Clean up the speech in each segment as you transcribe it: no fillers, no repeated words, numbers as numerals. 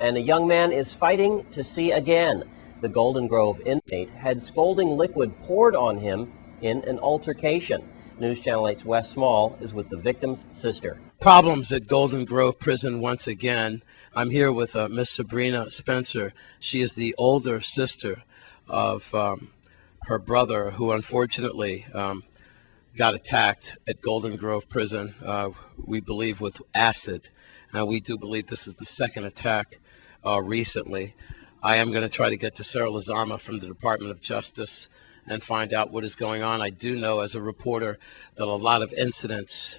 And a young man is fighting to see again. The Golden Grove inmate had scalding liquid poured on him in an altercation. News Channel 8's Wes Small is with the victim's sister. Problems at Golden Grove Prison once again. I'm here with Miss Sabrina Spencer. She is the older sister of her brother, who unfortunately got attacked at Golden Grove Prison, we believe with acid. And we do believe this is the second attack recently. I am going to try to get to Sarah Lazama from the Department of Justice and find out what is going on. I do know as a reporter that a lot of incidents,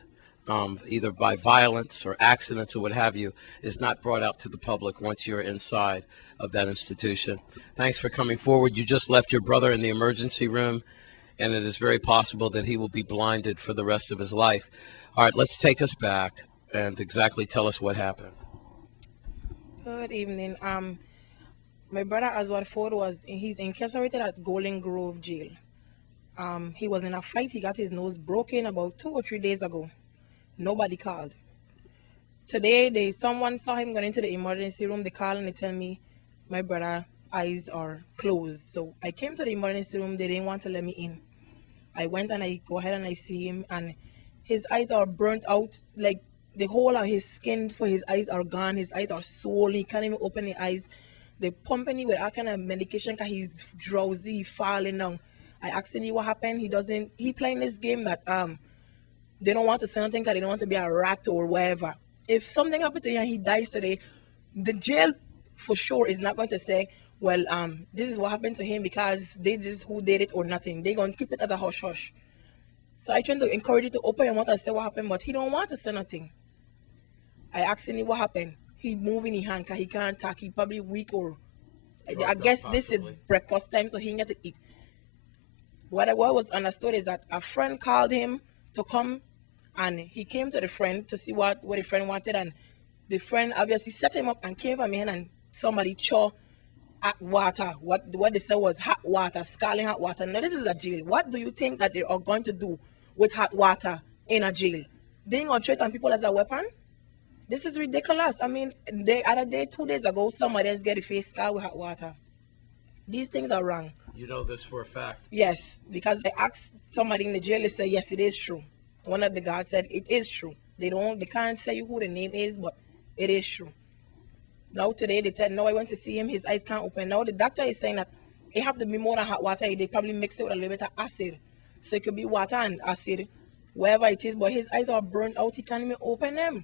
either by violence or accidents or what have you, is not brought out to the public once you're inside of that institution. Thanks for coming forward. You just left your brother in the emergency room, and it is very possible that he will be blinded for the rest of his life. All right, let's take us back and exactly tell us what happened. Good evening. My brother Oswald Ford he's incarcerated at Golden Grove Jail. He was in a fight. He got his nose broken about 2 or 3 days ago. Nobody called. Today, someone saw him going into the emergency room. They called and they tell me my brother's eyes are closed. So I came to the emergency room. They didn't want to let me in. I went and I go ahead and I see him, and his eyes are burnt out. Like the whole of his skin for his eyes are gone. His eyes are swollen. He can't even open the eyes. They pumping him with all kind of medication because he's drowsy, falling down. I asked him what happened. He playing this game that they don't want to say anything because they don't want to be a rat or whatever. If something happened to him and he dies today, the jail for sure is not going to say, well, this is what happened to him because this is who did it or nothing. They're going to keep it at a hush-hush. So I trying to encourage you to open your mouth and say what happened, but he don't want to say nothing. I asked him what happened. He moving his hand because he can't talk. He probably weak or I guess this is breakfast time, so he get to eat. What was understood is that a friend called him to come, and he came to the friend to see what the friend wanted, and the friend obviously set him up and came from him, and somebody chose hot water. What they said was hot water, scalding hot water. Now this is a jail. What do you think that they are going to do with hot water in a jail? They ain't gonna treat on people as a weapon? This is ridiculous. I mean, 2 days ago, somebody else get a face scar with hot water. These things are wrong. You know this for a fact? Yes, because I asked somebody in the jail, they said, yes, it is true. One of the guys said, it is true. They can't say who the name is, but it is true. Now today they said, no, I went to see him, his eyes can't open. Now the doctor is saying that it have to be more than hot water. They probably mix it with a little bit of acid. So it could be water and acid, wherever it is, but his eyes are burnt out, he can't even open them.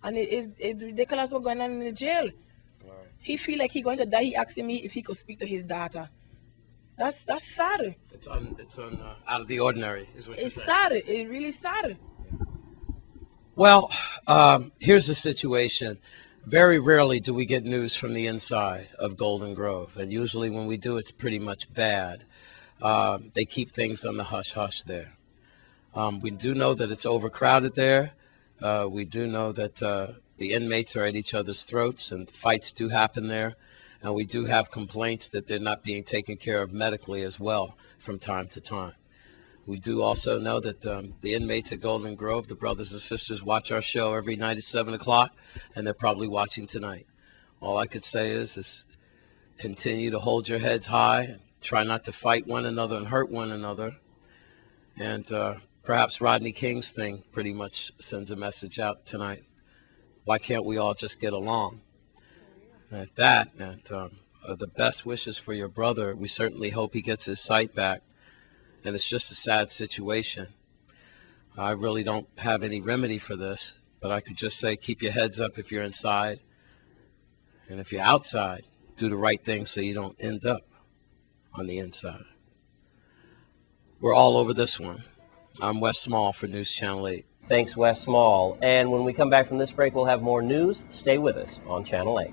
And it's ridiculous what's going on in the jail. Right. He feel like he's going to die. He asked me if he could speak to his daughter. That's sad. It's out of the ordinary, is what you're saying. It's sad. It's really sad. Well, here's the situation. Very rarely do we get news from the inside of Golden Grove, and usually when we do, it's pretty much bad. They keep things on the hush-hush there. We do know that it's overcrowded there. We do know that the inmates are at each other's throats, and fights do happen there. And we do have complaints that they're not being taken care of medically as well from time to time. We do also know that the inmates at Golden Grove, the brothers and sisters, watch our show every night at 7 o'clock, and they're probably watching tonight. All I could say is continue to hold your heads high, and try not to fight one another and hurt one another. And perhaps Rodney King's thing pretty much sends a message out tonight. Why can't we all just get along? At that, and the best wishes for your brother. We certainly hope he gets his sight back. And it's just a sad situation. I really don't have any remedy for this, but I could just say keep your heads up if you're inside. And if you're outside, do the right thing so you don't end up on the inside. We're all over this one. I'm Wes Small for News Channel 8. Thanks, Wes Small. And when we come back from this break, we'll have more news. Stay with us on Channel 8.